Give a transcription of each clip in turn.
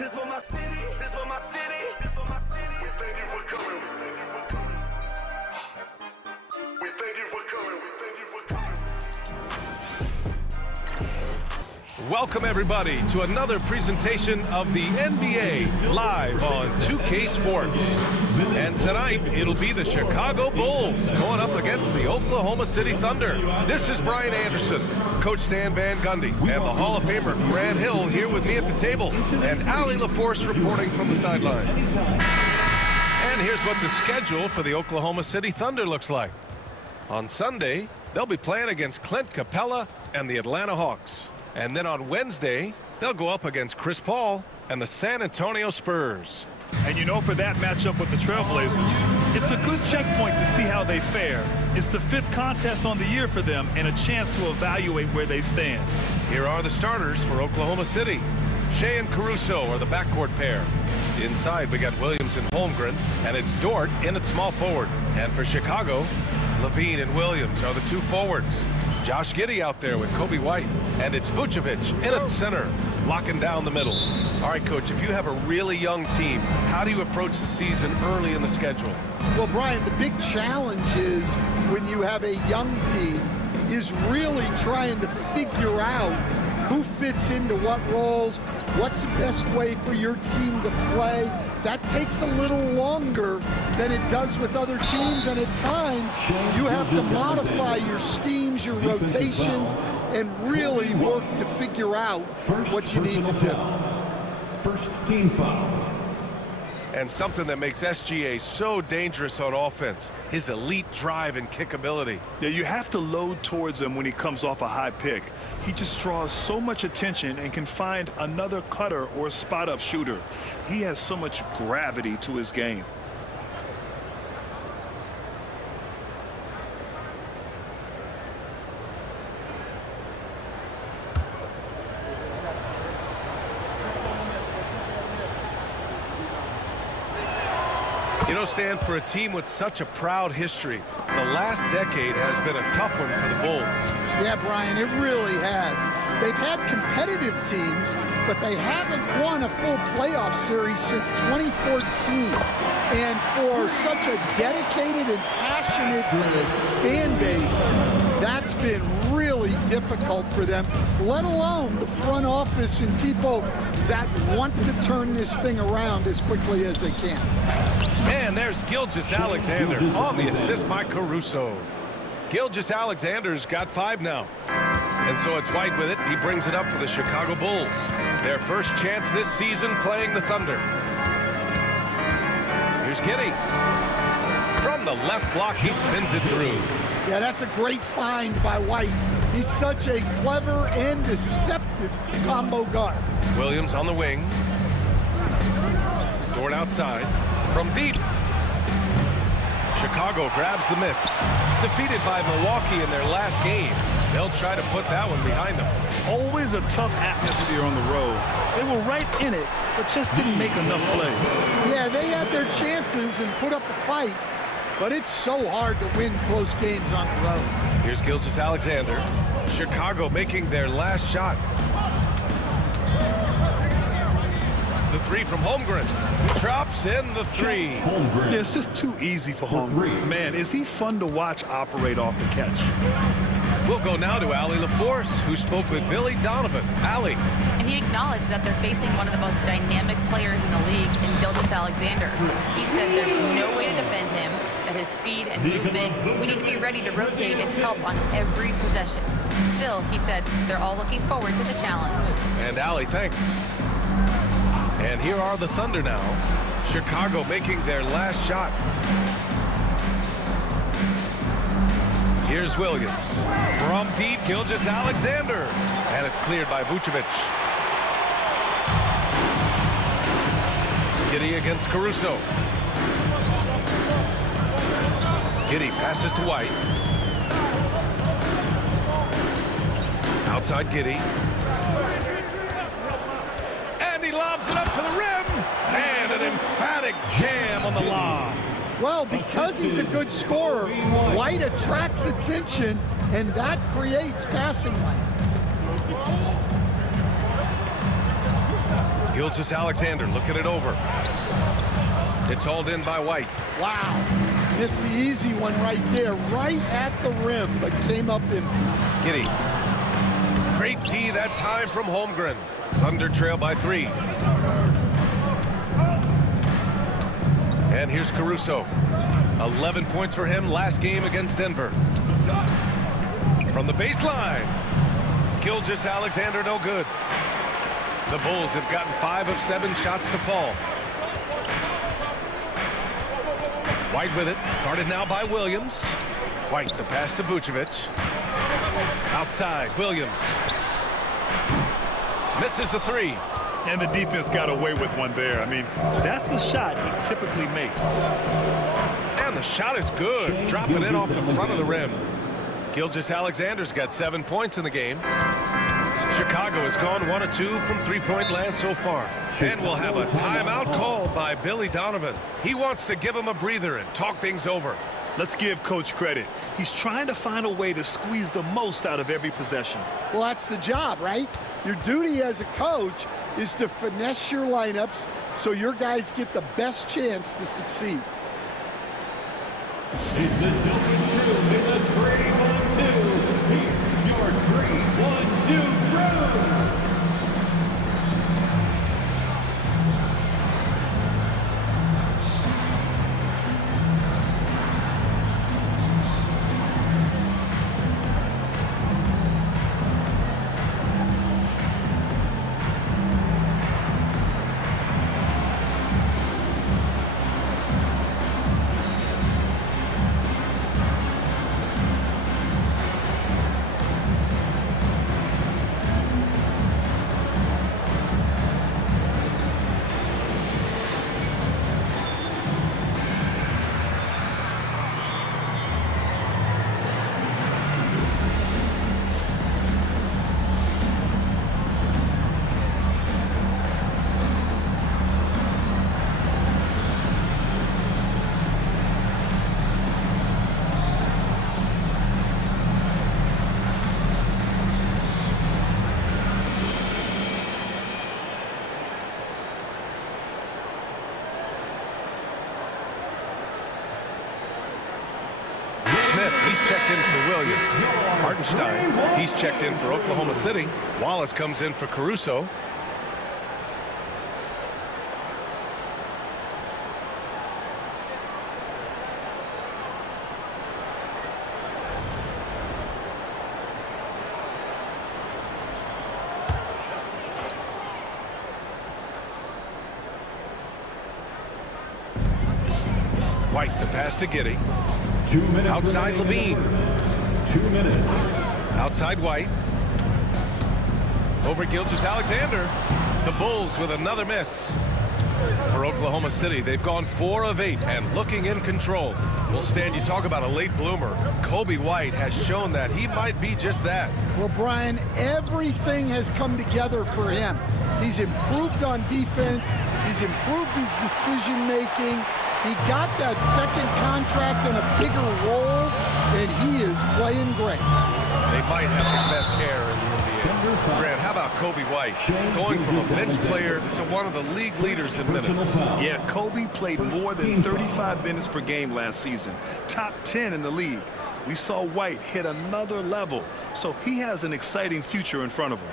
This for my city. This for my city. This for my city. We thank you for coming. We thank you for coming. We thank you for coming. We thank you for coming. Welcome everybody to another presentation of the NBA live on 2K Sports. And tonight it'll be the Chicago Bulls going up against the Oklahoma City Thunder. This is Brian Anderson, Coach Stan Van Gundy, and the Hall of Famer Grant Hill here with me at the table, and Allie LaForce reporting from the sideline. And here's what the schedule for the Oklahoma City Thunder looks like. On Sunday, they'll be playing against Clint Capella and the Atlanta Hawks. And then on Wednesday, they'll go up against Chris Paul and the San Antonio Spurs. And you know, for that matchup with the Trailblazers, it's a good checkpoint to see how they fare. It's the 5th contest on the year for them and a chance to evaluate where they stand. Here are the starters for Oklahoma City. Shea and Caruso are the backcourt pair. Inside, we got Williams and Holmgren, and it's Dort in at small forward. And for Chicago, Levine and Williams are the 2 forwards. Josh Giddey out there with Kobe White, and it's Vucevic in at center, locking down the middle. All right, Coach, if you have a really young team, how do you approach the season early in the schedule? Well, Brian, the big challenge is when you have a young team is really trying to figure out who fits into what roles, what's the best way for your team to play. That takes a little longer than it does with other teams, and at times you have to modify your schemes, your rotations, and really work to figure out what you need to do. First team foul. And something that makes SGA so dangerous on offense, his elite drive and kick ability. Yeah, you have to load towards him when he comes off a high pick. He just draws so much attention and can find another cutter or a spot-up shooter. He has so much gravity to his game. You know, Stan, for a team with such a proud history, the last decade has been a tough one for the Bulls. Yeah, Brian, it really has. They've had competitive teams, but they haven't won a full playoff series since 2014. And for such a dedicated and passionate fan base, that's been really difficult for them, let alone the front office and people that want to turn this thing around as quickly as they can. And there's Gilgeous-Alexander on the assist by Caruso. Gilgeous-Alexander's got 5 now. And so it's White with it. He brings it up for the Chicago Bulls. Their first chance this season playing the Thunder. Here's Giddey. From the left block, he sends it through. Yeah, that's a great find by White. He's such a clever and deceptive combo guard. Williams on the wing. Dort outside. From deep. Chicago grabs the miss. Defeated by Milwaukee in their last game. They'll try to put that one behind them. Always a tough atmosphere on the road. They were right in it, but just didn't make enough plays. Yeah, they had their chances and put up a fight, but it's so hard to win close games on the road. Here's Gilgeous-Alexander. Chicago making their last shot. The 3 from Holmgren. Drops in the 3. Yeah, it's just too easy for Holmgren. Man, is he fun to watch operate off the catch. We'll go now to Allie LaForce, who spoke with Billy Donovan. Allie. And he acknowledged that they're facing one of the most dynamic players in the league in Gilgeous-Alexander. He said there's no way to defend him, that his speed and movement, we need to be ready to rotate and help on every possession. Still, he said, they're all looking forward to the challenge. And Allie, thanks. And here are the Thunder now. Chicago making their last shot. Here's Williams. From deep, Gilgeous-Alexander. And it's cleared by Vucevic. Giddey against Caruso. Giddey passes to White. Outside Giddey. And he lobs it up to the rim. And an emphatic jam on the lob. Well, because he's a good scorer, White attracts attention, and that creates passing lanes. Gilgeous-Alexander looking it over. It's hauled in by White. Wow. Missed the easy one right there, right at the rim, but came up empty. Giddey. Great D that time from Holmgren. Thunder trail by 3. And here's Caruso. 11 points for him last game against Denver. From the baseline. Gilgeous-Alexander no good. The Bulls have gotten 5 of 7 shots to fall. White with it, guarded now by Williams. White, the pass to Vucevic. Outside, Williams. Misses the 3. And the defense got away with one there. I mean, that's the shot he typically makes. And the shot is good, dropping it off the front of the rim. Gilgeous-Alexander's got 7 points in the game. Chicago has gone 1 of 2 from three-point land so far. And we'll have a timeout called by Billy Donovan. He wants to give him a breather and talk things over. Let's give Coach credit. He's trying to find a way to squeeze the most out of every possession. Well, that's the job, right? Your duty as a coach is to finesse your lineups so your guys get the best chance to succeed. It's the Dillon crew in the 3-1-2. Here's your 3-1-2 crew. Smith, he's checked in for Williams. Hartenstein, he's checked in for Oklahoma City. Wallace comes in for Caruso. White, the pass to Giddey. 2 minutes. Outside Levine. 2 minutes. Outside White. Over Gilgeous-Alexander. The Bulls with another miss. For Oklahoma City, they've gone 4 of 8 and looking in control. Well, Stan, you talk about a late bloomer. Kobe White has shown that he might be just that. Well, Brian, everything has come together for him. He's improved on defense. He's improved his decision-making. He got that second contract in a bigger role, and he is playing great. They might have the best hair in the NBA. Grant, how about Kobe White? Going from a bench player to one of the league leaders in minutes. Yeah, Kobe played more than 35 minutes per game last season. Top 10 in the league. We saw White hit another level, so he has an exciting future in front of him.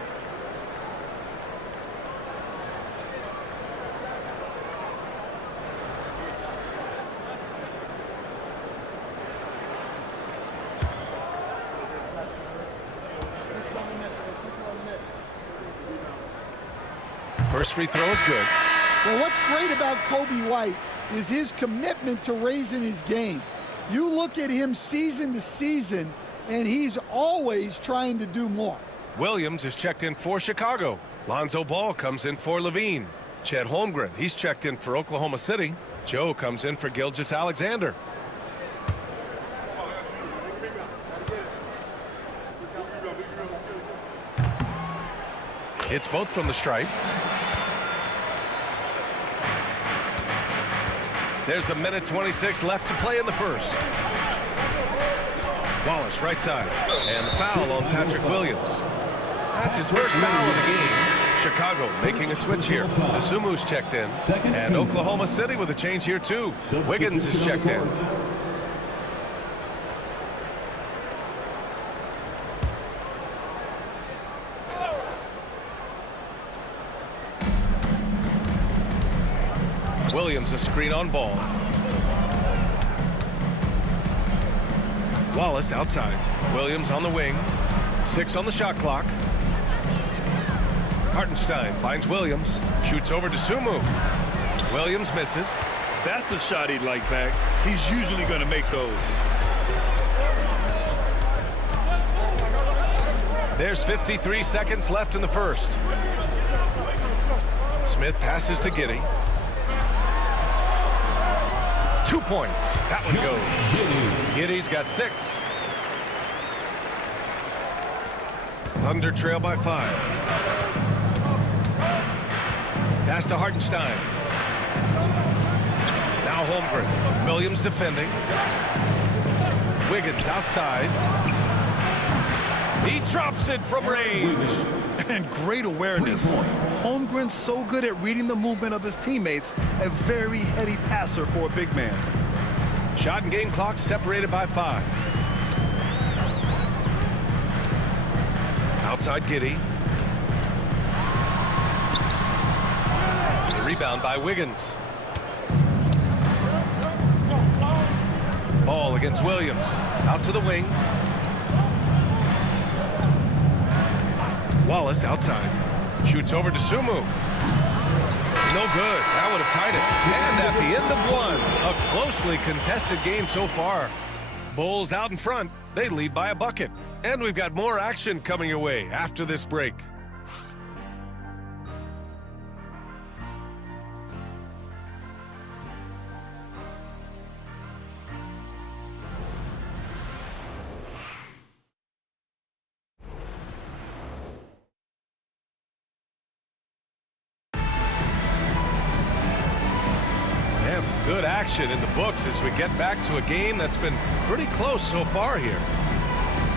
First free throw is good. Well, what's great about Kobe White is his commitment to raising his game. You look at him season to season, and he's always trying to do more. Williams is checked in for Chicago. Lonzo Ball comes in for Levine. Chet Holmgren, he's checked in for Oklahoma City. Joe comes in for Gilgeous-Alexander. It's both from the stripe. There's 1:26 left to play in the first. Wallace, right side. And the foul on Patrick Williams. That's his first foul of the game. Chicago making a switch here. Asumu's checked in. And Oklahoma City with a change here too. Wiggins is checked in. Williams a screen on ball. Wallace outside. Williams on the wing. 6 on the shot clock. Hartenstein finds Williams. Shoots over to Sumu. Williams misses. That's a shot he'd like back. He's usually going to make those. There's 53 seconds left in the first. Smith passes to Giddey. 2 points. That one goes. Giddey's got 6. Thunder trail by 5. Pass to Hartenstein. Now Holmgren. Williams defending. Wiggins outside. He drops it from range. And great awareness. Holmgren's so good at reading the movement of his teammates. A very heady passer for a big man. Shot and game clock separated by 5. Outside Giddey. A rebound by Wiggins. Ball against Williams. Out to the wing. Wallace outside. Shoots over to Sumu. No good. That would have tied it. And at the end of one, a closely contested game so far. Bulls out in front. They lead by a bucket. And we've got more action coming your way after this break. And some good action in the books as we get back to a game that's been pretty close so far here.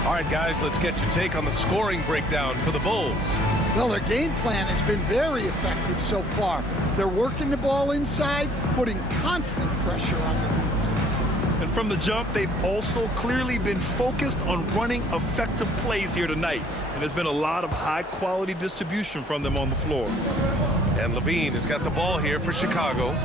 All right, guys, let's get your take on the scoring breakdown for the Bulls. Well, their game plan has been very effective so far. They're working the ball inside, putting constant pressure on the defense. And from the jump, they've also clearly been focused on running effective plays here tonight. And there's been a lot of high-quality distribution from them on the floor. And Levine has got the ball here for Chicago.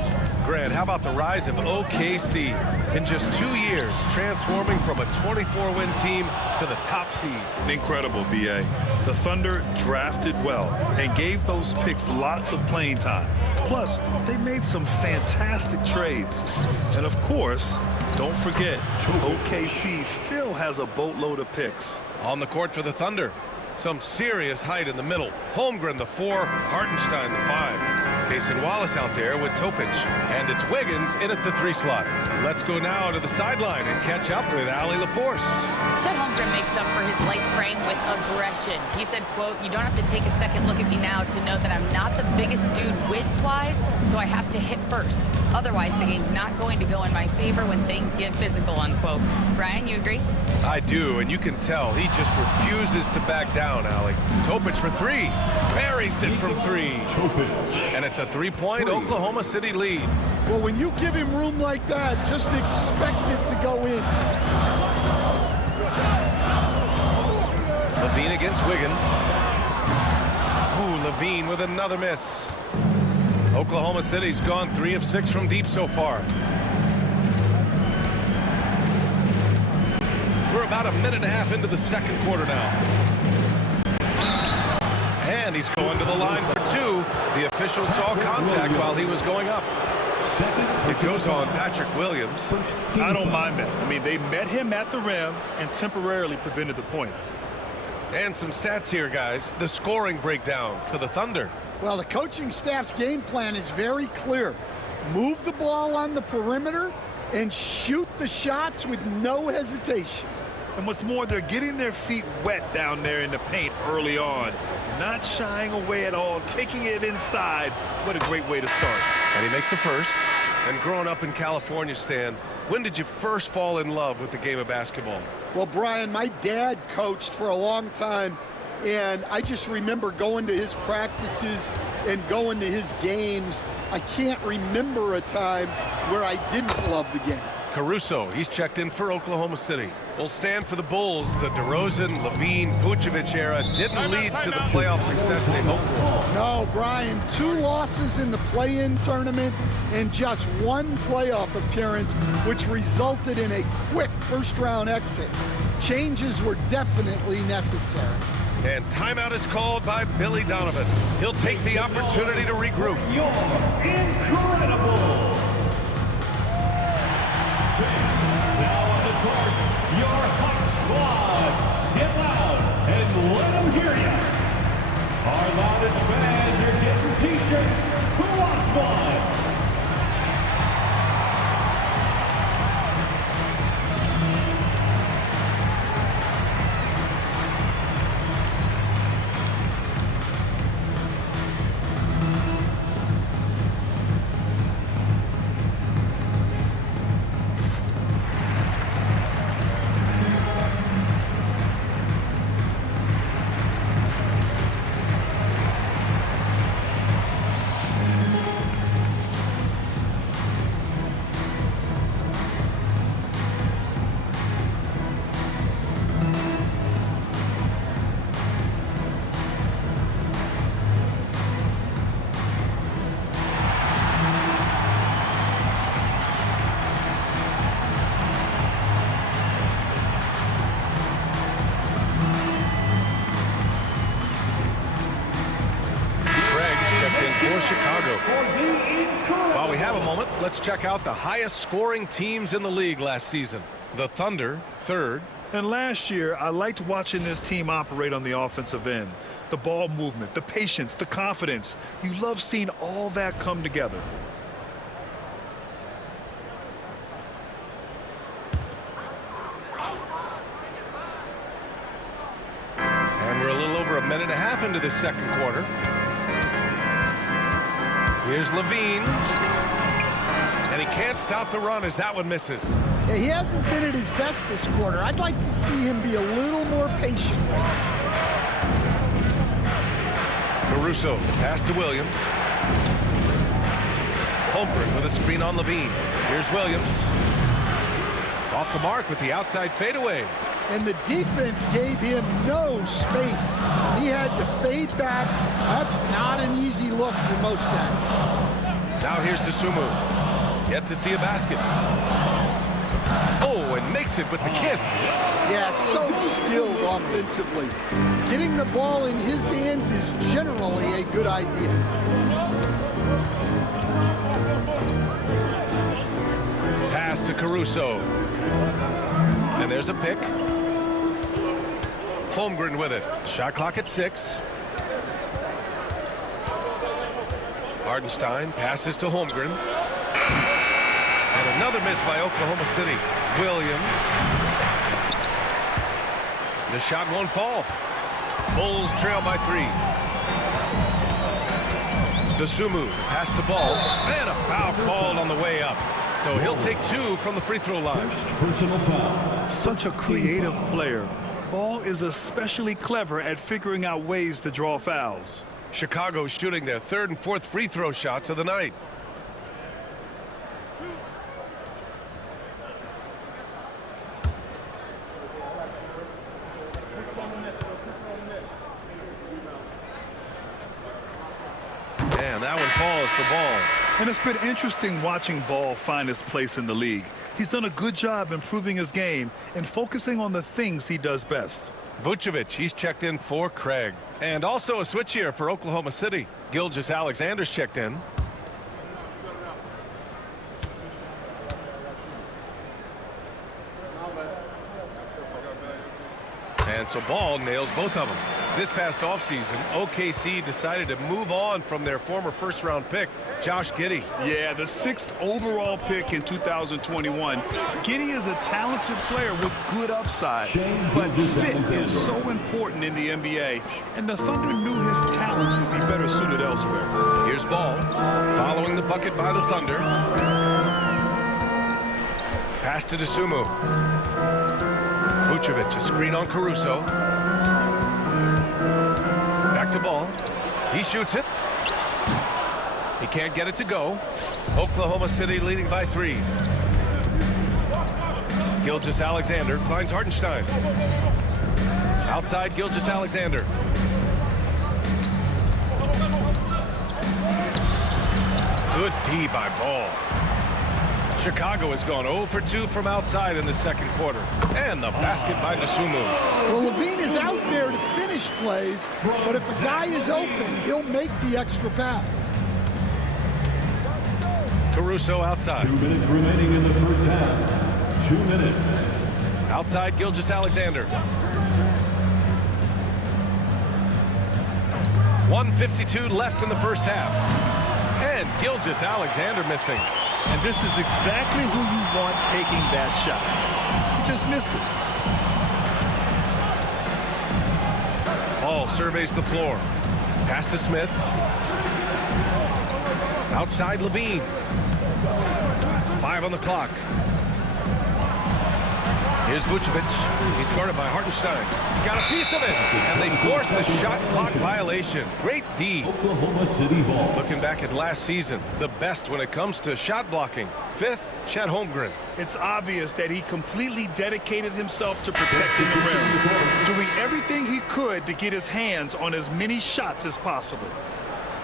Grant, how about the rise of OKC in just 2 years, transforming from a 24-win team to the top seed? Incredible, B.A. The Thunder drafted well and gave those picks lots of playing time. Plus, they made some fantastic trades. And of course, don't forget, OKC still has a boatload of picks. On the court for the Thunder, some serious height in the middle. Holmgren, the 4, Hartenstein, the 5. Cason Wallace out there with Topic. And it's Wiggins in at the 3 slot. Let's go now to the sideline and catch up with Allie LaForce. Chet Holmgren makes up for his light frame with aggression. He said, quote, "You don't have to take a second look at me now to know that I'm not the biggest dude width-wise, so I have to hit first. Otherwise, the game's not going to go in my favor when things get physical," unquote. Brian, you agree? I do, and you can tell he just refuses to back down, Allie. Topic for 3. Buries it from 3. And it's a 3-point Oklahoma City lead. Well, when you give him room like that, just expect it to go in. Levine against Wiggins. Ooh, Levine with another miss. Oklahoma City's gone 3 of 6 from deep so far. We're about a minute and a half into the second quarter now. And he's going to the line for 2. The official saw contact while he was going up. It goes on Patrick Williams. I don't mind that. I mean, they met him at the rim and temporarily prevented the points. And some stats here, guys. The scoring breakdown for the Thunder. Well, the coaching staff's game plan is very clear. Move the ball on the perimeter and shoot the shots with no hesitation. And what's more, they're getting their feet wet down there in the paint early on. Not shying away at all, taking it inside. What a great way to start. And he makes the first. And growing up in California, Stan, when did you first fall in love with the game of basketball? Well, Brian, my dad coached for a long time And I just remember going to his practices and going to his games. I can't remember a time where I didn't love the game. Caruso, he's checked in for Oklahoma City. Will stand for the Bulls. The DeRozan, Levine, Vucevic era didn't lead to the playoff success they hoped for. No, Brian, 2 losses in the play-in tournament and just 1 playoff appearance, which resulted in a quick first-round exit. Changes were definitely necessary. And timeout is called by Billy Donovan. He'll take the opportunity to regroup. You're incredible. Now on the court, your Hawk squad. Get loud and let them hear you. Our loudest fans are getting t-shirts. Who wants one? For Chicago. While we have a moment, let's check out the highest scoring teams in the league last season. The Thunder, 3rd. And last year, I liked watching this team operate on the offensive end. The ball movement, the patience, the confidence. You love seeing all that come together. And we're a little over a minute and a half into this second quarter. Here's Levine. And he can't stop the run as that one misses. Yeah, he hasn't been at his best this quarter. I'd like to see him be a little more patient right now. Caruso, pass to Williams. Holmgren with a screen on Levine. Here's Williams. Off the mark with the outside fadeaway. And the defense gave him no space. He had to fade back. That's not an easy look for most guys. Now here's Dosunmu. Yet to see a basket. Oh, and makes it with the kiss. Yeah, so skilled offensively. Getting the ball in his hands is generally a good idea. Pass to Caruso. And there's a pick. Holmgren with it. Shot clock at 6. Hardenstein passes to Holmgren. And another miss by Oklahoma City. Williams. The shot won't fall. Bulls trail by 3. Dosunmu pass to Ball. And a foul called on the way up. So he'll take 2 from the free throw line. Personal foul. Such a creative player. Ball is especially clever at figuring out ways to draw fouls. Chicago shooting their 3rd and 4th free throw shots of the night. And that one falls for Ball. And it's been interesting watching Ball find his place in the league. He's done a good job improving his game and focusing on the things he does best. Vucevic, he's checked in for Craig. And also a switch here for Oklahoma City. Gilgeous-Alexander's checked in. And so Ball nails both of them. This past offseason, OKC decided to move on from their former first-round pick, Josh Giddey. Yeah, the 6th overall pick in 2021. Giddey is a talented player with good upside, but fit is so important in the NBA, and the Thunder knew his talents would be better suited elsewhere. Here's Ball, following the bucket by the Thunder. Pass to Dosunmu. Vucevic, a screen on Caruso. to ball. He shoots it. He can't get it to go. Oklahoma City leading by 3. Gilgeous-Alexander finds Hartenstein. Outside Gilgeous-Alexander. Good D by Ball. Chicago has gone 0 for 2 from outside in the second quarter. And the basket by Dosunmu. Well, Levine is out there to finish plays, but if a guy is open, he'll make the extra pass. Caruso outside. 2 minutes remaining in the first half. 2 minutes. Outside Gilgeous-Alexander. 1:52 left in the first half. And Gilgeous-Alexander missing. And this is exactly who you want taking that shot. He just missed it. Ball surveys the floor. Pass to Smith. Outside Levine. 5 on the clock. Here's Vucevic. He's guarded by Hartenstein. Got a piece of it. And they forced the shot clock violation. Great D. Oklahoma City ball. Looking back at last season, the best when it comes to shot blocking. 5th, Chet Holmgren. It's obvious that he completely dedicated himself to protecting the rim, doing everything he could to get his hands on as many shots as possible.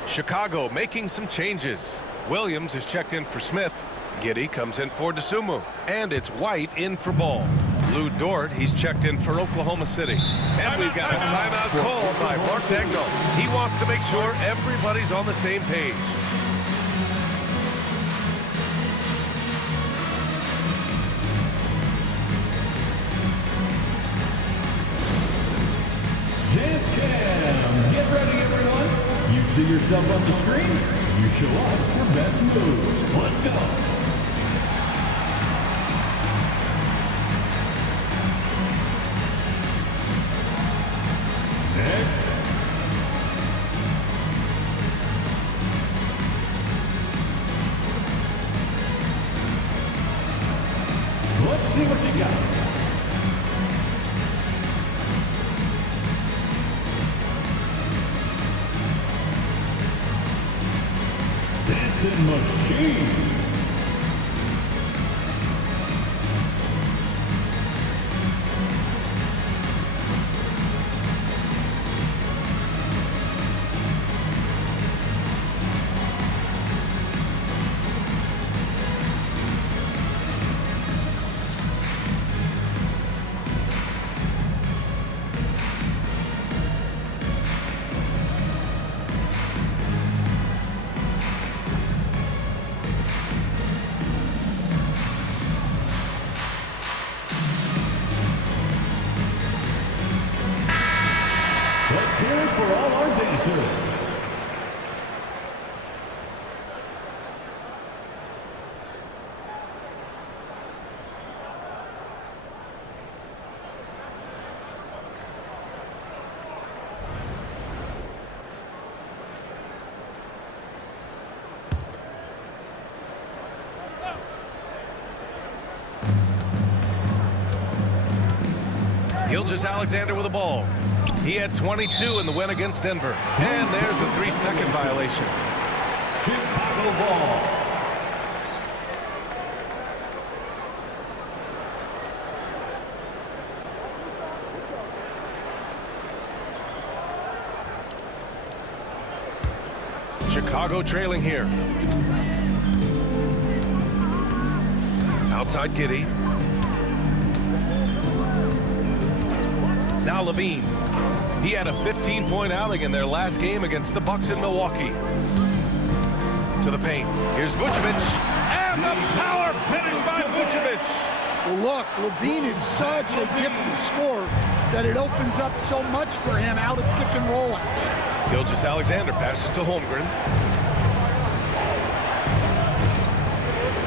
Chicago making some changes. Williams is checked in for Smith. Giddey comes in for Dosunmu. And it's White in for Ball. Lou Dort, he's checked in for Oklahoma City. And we've got a timeout call by Mark Daigneault. He wants to make sure everybody's on the same page. Dance cam. Get ready, everyone. You see yourself on the screen. You show us your best moves. Let's go. Next. Let's see what you got. Dancing Machine. Let's hear it for all our dancers. Gilgeous-Alexander with the ball. He had 22 in the win against Denver. And there's a 3-second violation. Chicago ball. Chicago trailing here. Outside Giddey. Now Levine. He had a 15-point outing in their last game against the Bucks in Milwaukee. To the paint. Here's Vucevic. And the power finish by Vucevic. Well, look, Levine is such a gifted scorer that it opens up so much for him out of pick and roll action. Gilgeous-Alexander passes to Holmgren.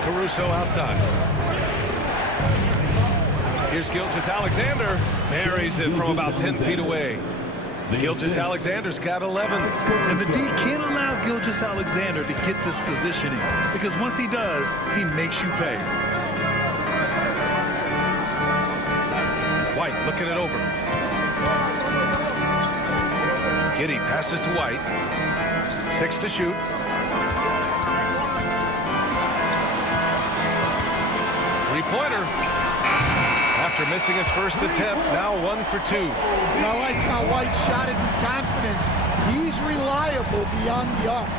Caruso outside. Here's Gilgeous-Alexander. Buries it from about 10 feet away. Gilgeous-Alexander's got 11. And the D can't allow Gilgeous-Alexander to get this positioning, because once he does, he makes you pay. White looking it over. Giddey passes to White. 6 to shoot. Three-pointer. After missing his first attempt, now 1 for 2. And I like how White shot it with confidence. He's reliable beyond the arc.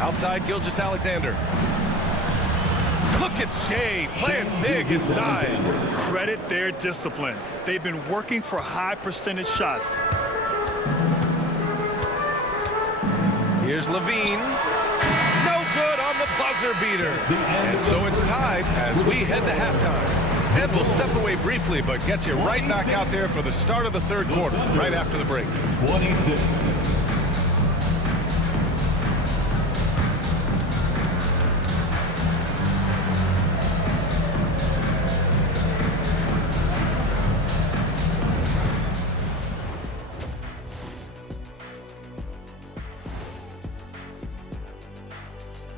Outside, Gilgeous-Alexander. Look at Shea playing big inside. Credit their discipline. They've been working for high percentage shots. Here's Levine. No good on the buzzer beater. And so it's tied as we head to halftime. Ed will step away briefly, but get you right back out there for the start of the third quarter, right after the break. 26.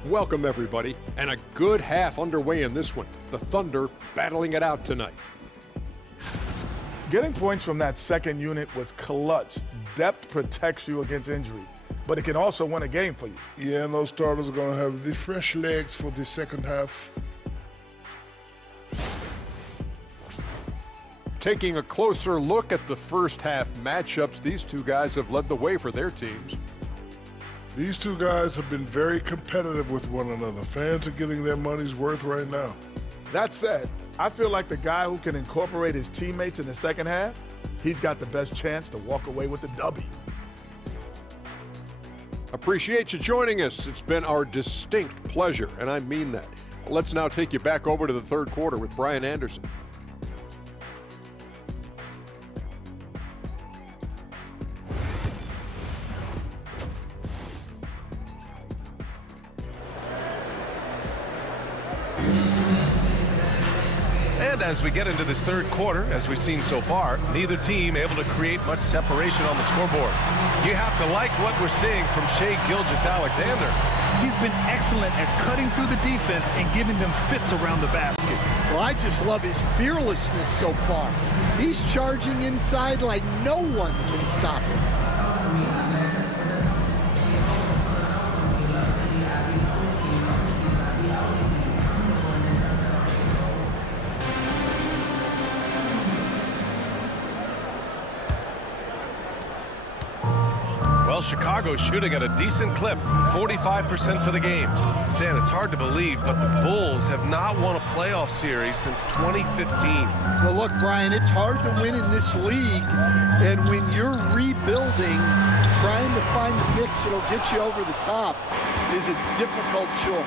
Welcome, everybody, and a good half underway in this one. The Thunder battling it out tonight. Getting points from that second unit was clutch. Depth protects you against injury, but it can also win a game for you. Yeah, and those starters are going to have the fresh legs for the second half. Taking a closer look at the first half matchups, these two guys have led the way for their teams. These two guys have been very competitive with one another. Fans are getting their money's worth right now. That said, I feel like the guy who can incorporate his teammates in the second half, he's got the best chance to walk away with the W. Appreciate you joining us. It's been our distinct pleasure, and I mean that. Let's now take you back over to the third quarter with Brian Anderson. And as we get into this third quarter, as we've seen so far, neither team able to create much separation on the scoreboard. You have to like what we're seeing from Shai Gilgeous-Alexander. He's been excellent at cutting through the defense and giving them fits around the basket. Well, I just love his fearlessness so far. He's charging inside like no one can stop him. Well, Chicago's shooting at a decent clip, 45% for the game. Stan, it's hard to believe, but the Bulls have not won a playoff series since 2015. Well, look, Brian, it's hard to win in this league, and when you're rebuilding, trying to find the mix that'll get you over the top is a difficult chore.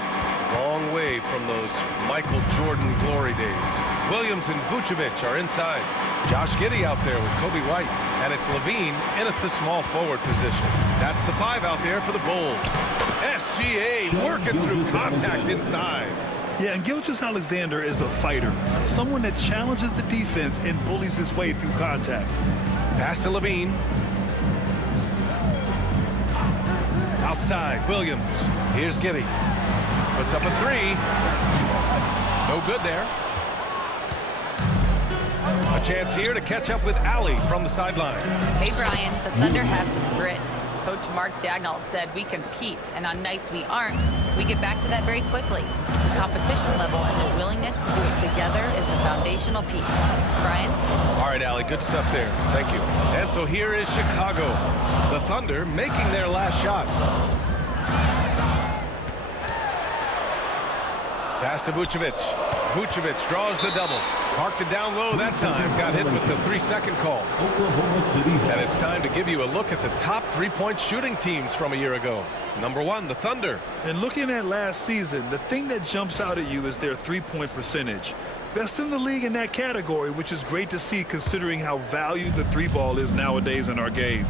Long way from those Michael Jordan glory days. Williams and Vucevic are inside. Josh Giddey out there with Kobe White. And it's Levine in at the small forward position. That's the 5 out there for the Bulls. SGA working through contact inside. Yeah, and Gilgeous-Alexander is a fighter. Someone that challenges the defense and bullies his way through contact. Pass to Levine. Outside, Williams. Here's Giddey. Puts up a 3. No good there. A chance here to catch up with Allie from the sideline. Hey, Brian, the Thunder have some grit. Coach Mark Daigneault said we compete, and on nights we aren't, we get back to that very quickly. The competition level and the willingness to do it together is the foundational piece. Brian? All right, Allie, good stuff there. Thank you. And so here is Chicago. The Thunder making their last shot. Pass to Vucevic. Vucevic draws the double. Parked it down low that time. Got hit with the 3-second call. And it's time to give you a look at the top three-point shooting teams from a year ago. Number 1, the Thunder. And looking at last season, the thing that jumps out at you is their three-point percentage. Best in the league in that category, which is great to see considering how valued the three ball is nowadays in our game.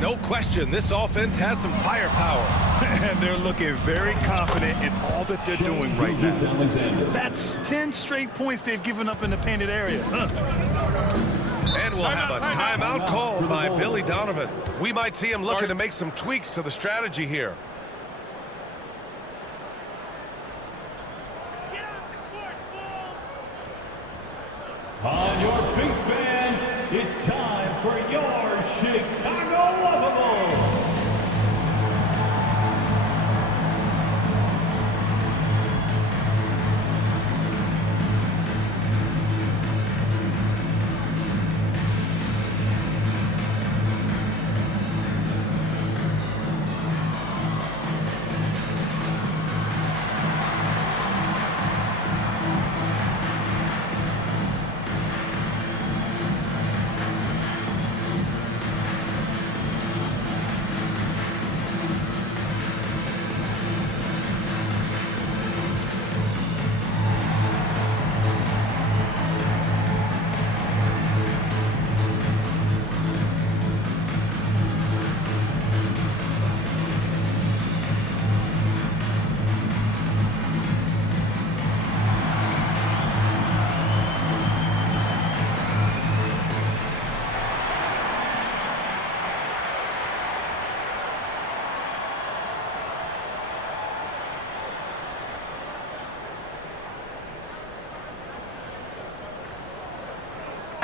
No question, this offense has some firepower. And they're looking very confident in all that they're doing right now. That's 10 straight points they've given up in the painted area. And we'll have a timeout called by Billy Donovan. We might see him looking to make some tweaks to the strategy here. On your feet, fans, it's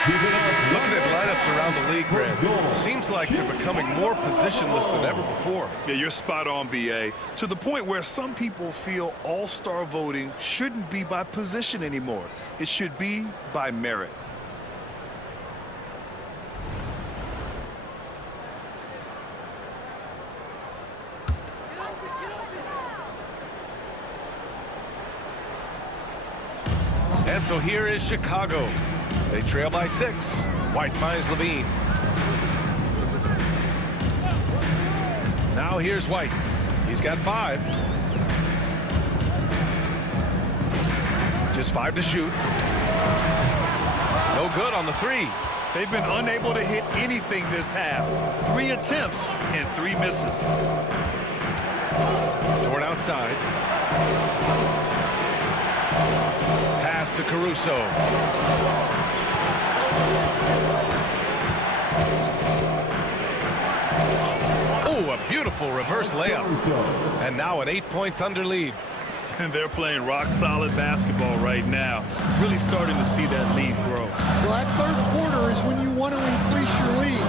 Looking at lineups around the league, Grant, it seems like they're becoming more positionless than ever before. Yeah, you're spot on, B.A. To the point where some people feel all-star voting shouldn't be by position anymore. It should be by merit. And so here is Chicago. They trail by 6. White finds Levine. Now here's White. He's got 5. Just 5 to shoot. No good on the 3. They've been unable to hit anything this half. 3 attempts and 3 misses. Toward outside. Pass to Caruso. Oh, a beautiful reverse layup. And now an 8-point Thunder lead. And they're playing rock-solid basketball right now. Really starting to see that lead grow. Well, that third quarter is when you want to increase your lead.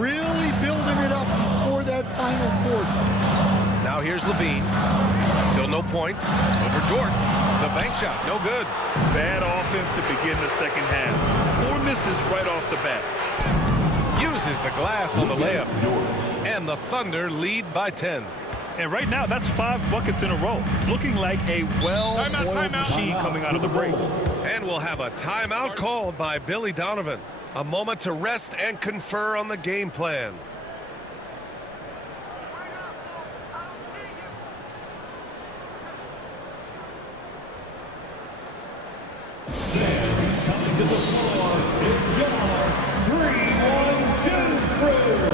Really building it up before that final quarter. Now here's Levine. Still no points. Over Dort. The bank shot, no good. Bad offense to begin the second half. 4 misses right off the bat. Uses the glass on the layup. And the Thunder lead by 10. And right now, that's 5 buckets in a row. Looking like a well-oiled machine coming out of the break. And we'll have a timeout called by Billy Donovan. A moment to rest and confer on the game plan. Coming to the floor, it's your 3-1-2 crew.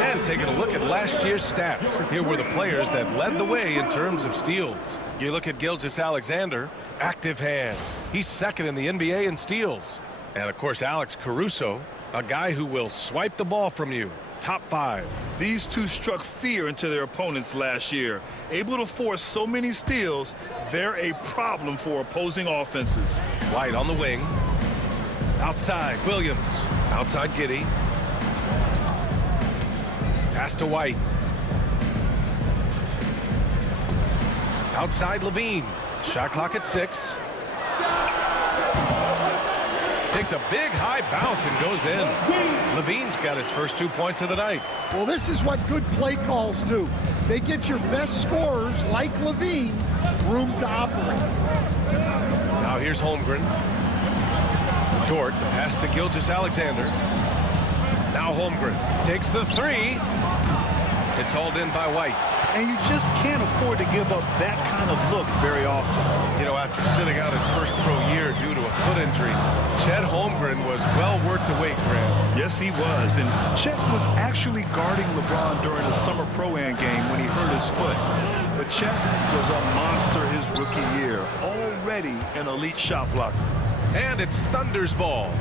And taking a look at last year's stats. Here were the players that led the way in terms of steals. You look at Gilgeous-Alexander, active hands. He's second in the NBA in steals. And of course, Alex Caruso, a guy who will swipe the ball from you. Top 5. These two struck fear into their opponents last year. Able to force so many steals, they're a problem for opposing offenses. White on the wing. Outside, Williams. Outside, Giddey. Pass to White. Outside, Levine. Shot clock at 6. Takes a big high bounce and goes in. Levine's got his first 2 points of the night. Well, this is what good play calls do. They get your best scorers, like Levine, room to operate. Now here's Holmgren. Dort, the pass to Gilgeous-Alexander. Now Holmgren takes the 3. It's hauled in by White. And you just can't afford to give up that kind of look very often. You know, after sitting out his first pro year due to a foot injury, Chet Holmgren was well worth the wait, Grant. Yes, he was. And Chet was actually guarding LeBron during a summer Pro-Am game when he hurt his foot. But Chet was a monster his rookie year, already an elite shot blocker. And it's Thunder's ball.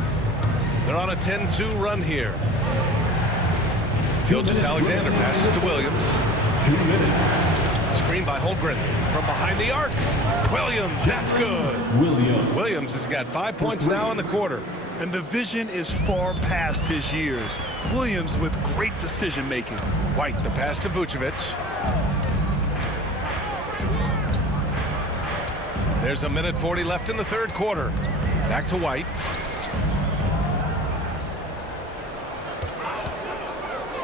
They're on a 10-2 run here. Gilgeous-Alexander passes to Williams. 2 minutes. Screen by Holmgren from behind the arc. Williams, that's good. Williams has got 5 points now in the quarter. And the vision is far past his years. Williams with great decision-making. White, the pass to Vucevic. There's a minute 40 left in the third quarter. Back to White.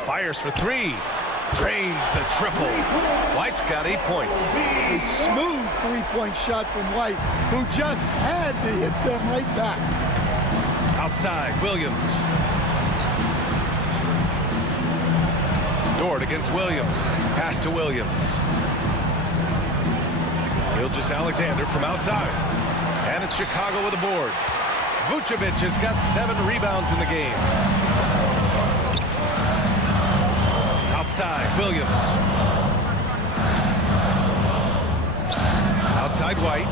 Fires for three. Drains the triple. White's got 8 points. A smooth three-point shot from White, who just had to hit them right back. Outside, Williams. Dort against Williams. Pass to Williams. Gilgeous-Alexander from outside. And it's Chicago with a board. Vucevic has got 7 rebounds in the game. Outside, Williams. Outside, White.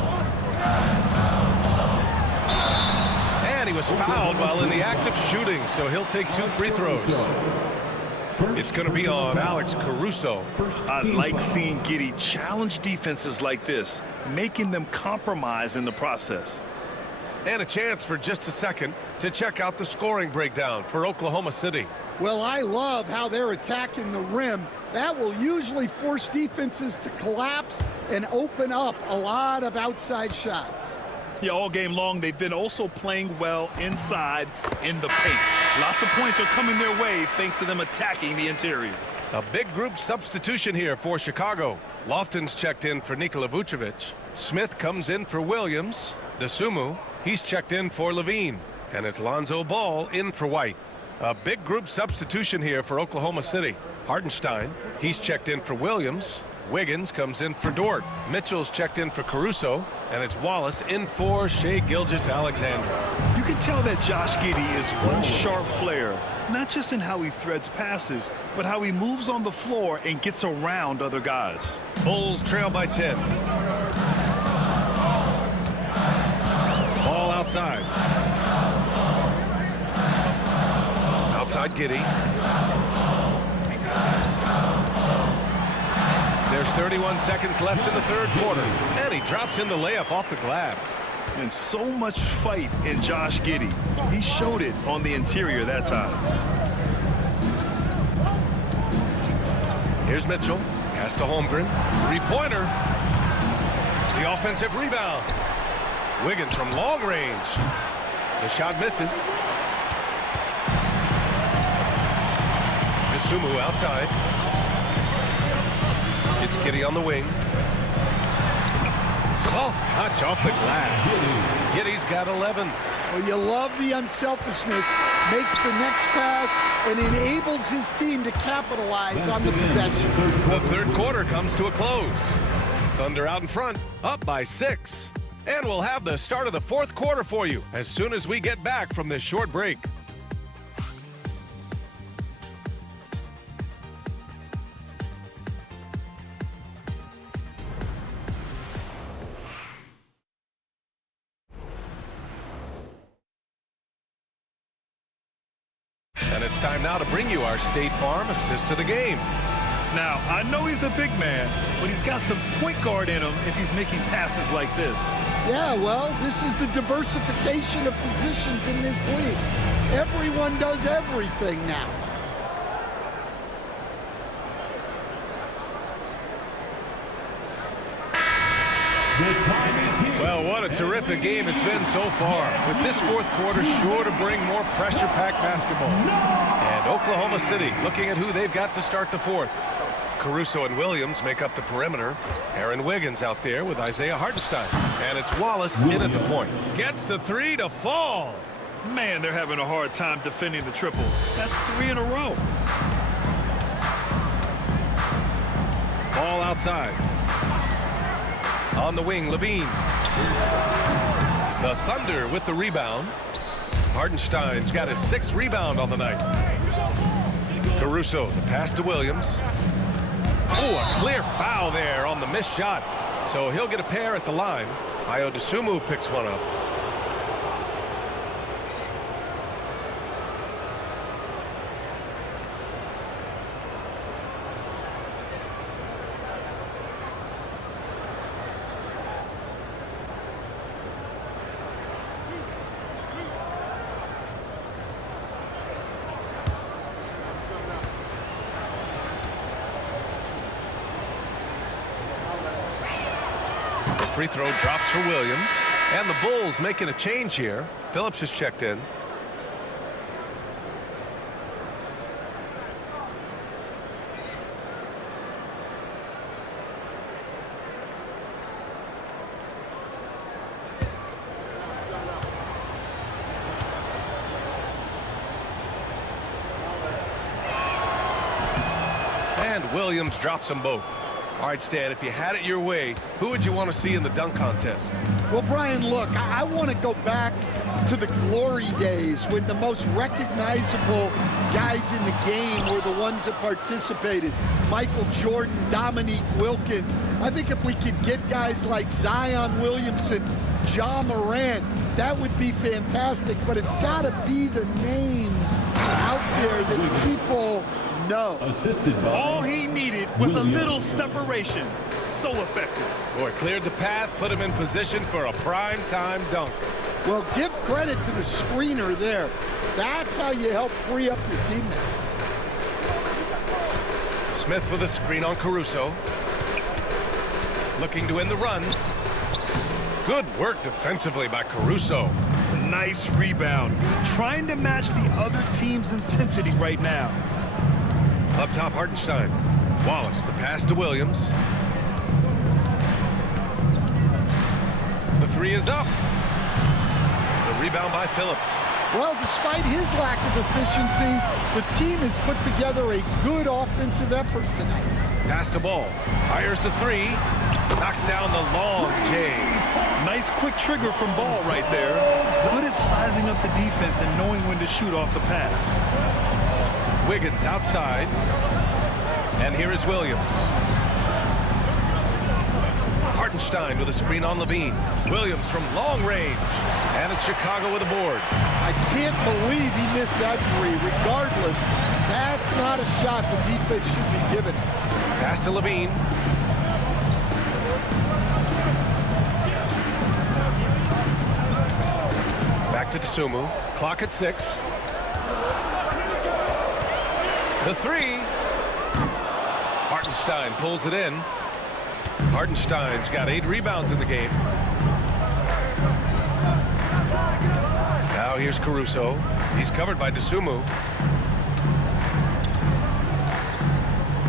And he was fouled while in the act of shooting, so he'll take 2 free throws. It's going to be on Alex Caruso. I like seeing Giddey challenge defenses like this, making them compromise in the process. And a chance for just a second to check out the scoring breakdown for Oklahoma City. Well, I love how they're attacking the rim. That will usually force defenses to collapse and open up a lot of outside shots. Yeah, all game long, they've been also playing well inside in the paint. Lots of points are coming their way thanks to them attacking the interior. A big group substitution here for Chicago. Lofton's checked in for Nikola Vucevic. Smith comes in for Williams. Dosunmu, he's checked in for Levine. And it's Lonzo Ball in for White. A big group substitution here for Oklahoma City. Hartenstein, he's checked in for Williams. Wiggins comes in for Dort. Mitchell's checked in for Caruso. And it's Wallace in for Shai Gilgeous-Alexander. You can tell that Josh Giddey is one sharp player, not just in how he threads passes, but how he moves on the floor and gets around other guys. Bulls trail by 10. Ball outside. Outside Giddey. There's 31 seconds left in the third quarter. And he drops in the layup off the glass. And so much fight in Josh Giddey. He showed it on the interior that time. Here's Mitchell. Pass to Holmgren. Three-pointer. The offensive rebound. Wiggins from long range. The shot misses. Dosunmu outside. It's Giddey on the wing. Soft touch off the glass. Giddey's got 11. Well, you love the unselfishness. Makes the next pass and enables his team to capitalize on the possession. The third quarter comes to a close. Thunder out in front, up by 6. And we'll have the start of the fourth quarter for you as soon as we get back from this short break. And it's time now to bring you our State Farm assist to the game. Now, I know he's a big man, but he's got some point guard in him if he's making passes like this. Yeah, well, this is the diversification of positions in this league. Everyone does everything now. Well, what a terrific game it's been so far. With this fourth quarter sure to bring more pressure-packed basketball. And Oklahoma City looking at who they've got to start the fourth. Caruso and Williams make up the perimeter. Aaron Wiggins out there with Isaiah Hartenstein. And it's Wallace in at the point. Gets the three to fall. Man, they're having a hard time defending the triple. That's 3 in a row. Ball outside. On the wing, Levine. The Thunder with the rebound. Hartenstein's got his 6th rebound on the night. Caruso, the pass to Williams. Oh, a clear foul there on the missed shot. So he'll get a pair at the line. Ayo Dosunmu picks one up. free throw drops for Williams. And the Bulls making a change here. Phillips has checked in. And Williams drops them both. All right, Stan, if you had it your way, who would you want to see in the dunk contest? Well, Brian, look, I want to go back to the glory days when the most recognizable guys in the game were the ones that participated. Michael Jordan, Dominique Wilkins. I think if we could get guys like Zion Williamson, Ja Morant, that would be fantastic, but it's got to be the names out there that people know. All he needed was a little separation. So effective. Boy, cleared the path, put him in position for a prime-time dunk. Well, give credit to the screener there. That's how you help free up your teammates. Smith with a screen on Caruso. Looking to win the run. Good work defensively by Caruso. Nice rebound. Trying to match the other team's intensity right now. Up top, Hartenstein. Wallace, the pass to Williams. The three is up. The rebound by Phillips. Well, despite his lack of efficiency, the team has put together a good offensive effort tonight. Pass the ball. Fires the three. Knocks down the long J. Nice quick trigger from Ball right there. Good at sizing up the defense and knowing when to shoot off the pass. Wiggins outside. And here is Williams. Hartenstein with a screen on Levine. Williams from long range. And it's Chicago with a board. I can't believe he missed that three. Regardless, that's not a shot the defense should be given. Pass to Levine. Back to Dosunmu. Clock at 6. The three. Hartenstein pulls it in. Hartenstein's got 8 rebounds in the game. Now here's Caruso. He's covered by Dosunmu.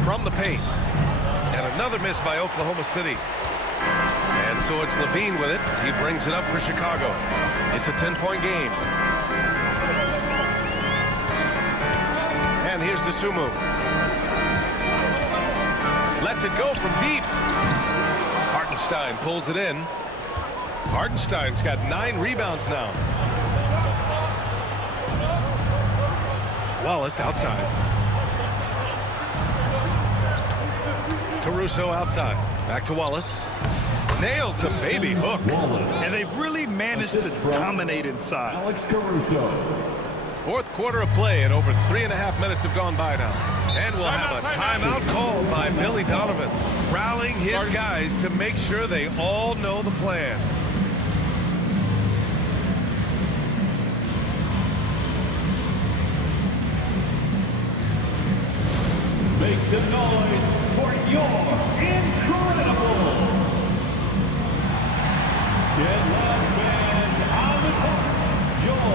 From the paint. And another miss by Oklahoma City. And so it's Levine with it. He brings it up for Chicago. It's a 10-point game. And here's Dosunmu. Lets it go from deep. Hartenstein pulls it in. Hartenstein's got 9 rebounds now. Wallace outside. Caruso outside. Back to Wallace. Nails the baby hook. And they've really managed to dominate inside. Alex Caruso. Fourth quarter of play and over 3.5 minutes have gone by now. And we'll have a timeout called by Billy Donovan, rallying his guys to make sure they all know the plan. Make some noise for your incredible. Get loud, fans, on the court, your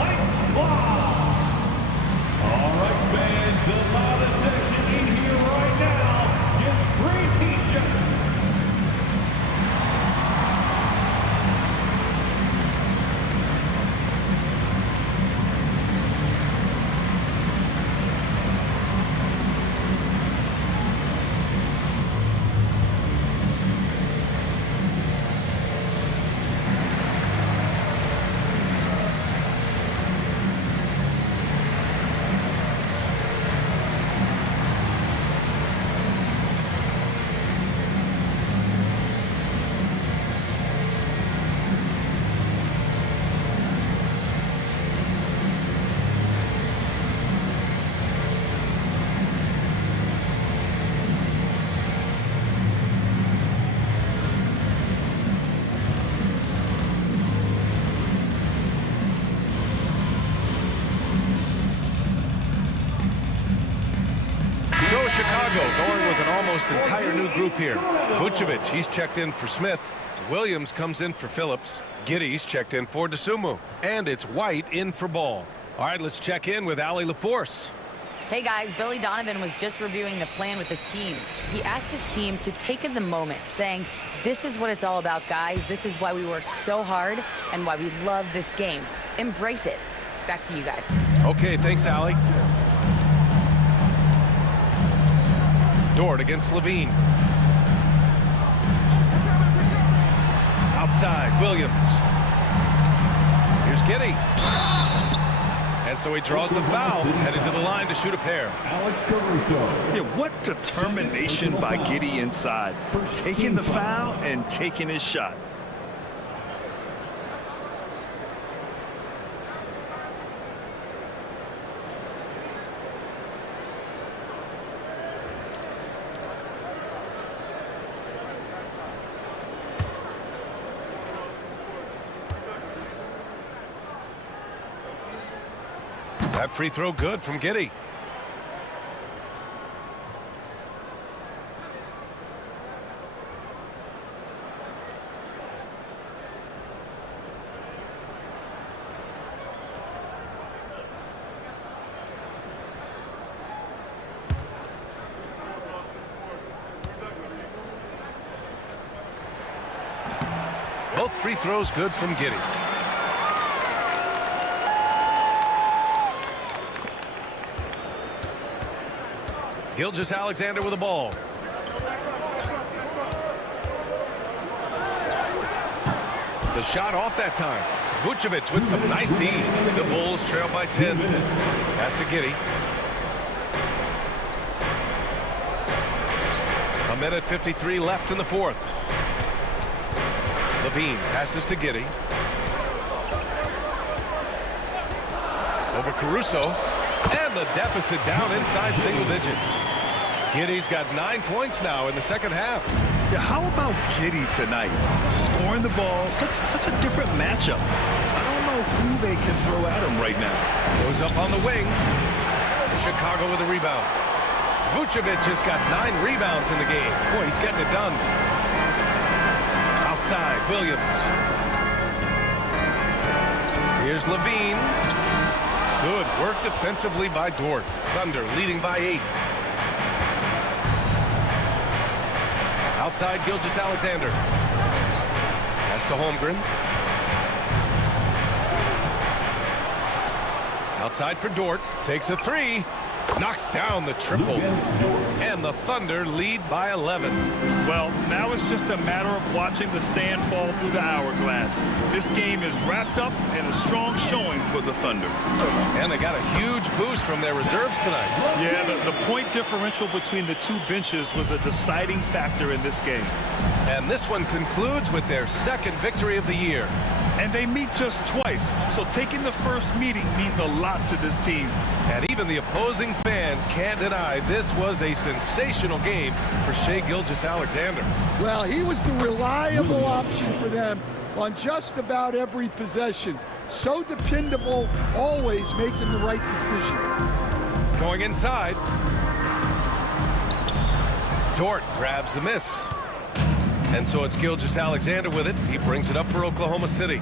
Hype Squad. All right, fans, the loudest section in here right now gets free t-shirts. going with an almost entire new group here. Vucevic, he's checked in for Smith. Williams comes in for Phillips. Giddy's checked in for Dosunmu. And it's White in for Ball. All right, let's check in with Allie LaForce. Hey guys, Billy Donovan was just reviewing the plan with his team. He asked his team to take in the moment, saying, this is what it's all about, guys. This is why we worked so hard and why we love this game. Embrace it. Back to you guys. Okay, thanks, Allie. Dort against Levine. Outside, Williams. Here's Giddey. And so he draws the foul, headed to the line to shoot a pair. Alex Caruso. Yeah, what determination by Giddey inside. Taking the foul and taking his shot. That free throw good from Giddey. Both free throws good from Giddey. Gilgeous-Alexander with the ball. The shot off that time. Vucevic with some nice D. The Bulls trail by 10. Pass to Giddey. A minute 53 left in the fourth. Levine passes to Giddey. Over Caruso. And the deficit down inside single digits. Giddey's got 9 points now in the second half. Yeah, how about Giddey tonight? Scoring the ball, such a different matchup. I don't know who they can throw at him right now. Goes up on the wing. Chicago with a rebound. Vucevic has got 9 rebounds in the game. Boy, he's getting it done. Outside, Williams. Here's Levine. Good work defensively by Dort. Thunder leading by 8. Outside, Gilgeous-Alexander. Pass to Holmgren. Outside for Dort. Takes a 3. Knocks down the triple. And the Thunder lead by 11. Well, now it's just a matter of watching the sand fall through the hourglass. This game is wrapped up in a strong showing for the Thunder. And they got a huge boost from their reserves tonight. Yeah, the point differential between the two benches was a deciding factor in this game. And this one concludes with their second victory of the year. And they meet just twice, so taking the first meeting means a lot to this team. And even the opposing fans can't deny this was a sensational game for Shai Gilgeous-Alexander. Well, he was the reliable option for them on just about every possession. So dependable, always making the right decision. Going inside. Dort grabs the miss. And so it's Gilgeous-Alexander with it. He brings it up for Oklahoma City.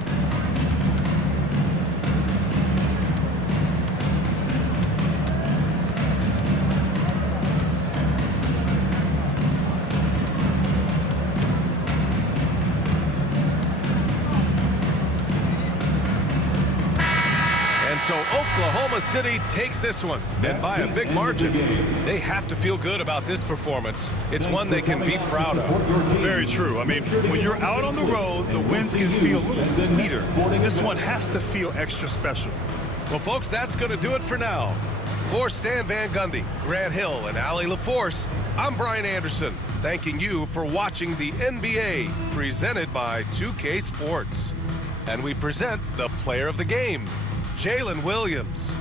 And so Oklahoma City takes this one, and by a big margin. They have to feel good about this performance. It's one they can be proud of. Very true. I mean, when you're out on the road, the wins can feel a little sweeter. This one has to feel extra special. Well, folks, that's going to do it for now. For Stan Van Gundy, Grant Hill, and Allie LaForce, I'm Brian Anderson, thanking you for watching the NBA, presented by 2K Sports. And we present the player of the game, Jalen Williams.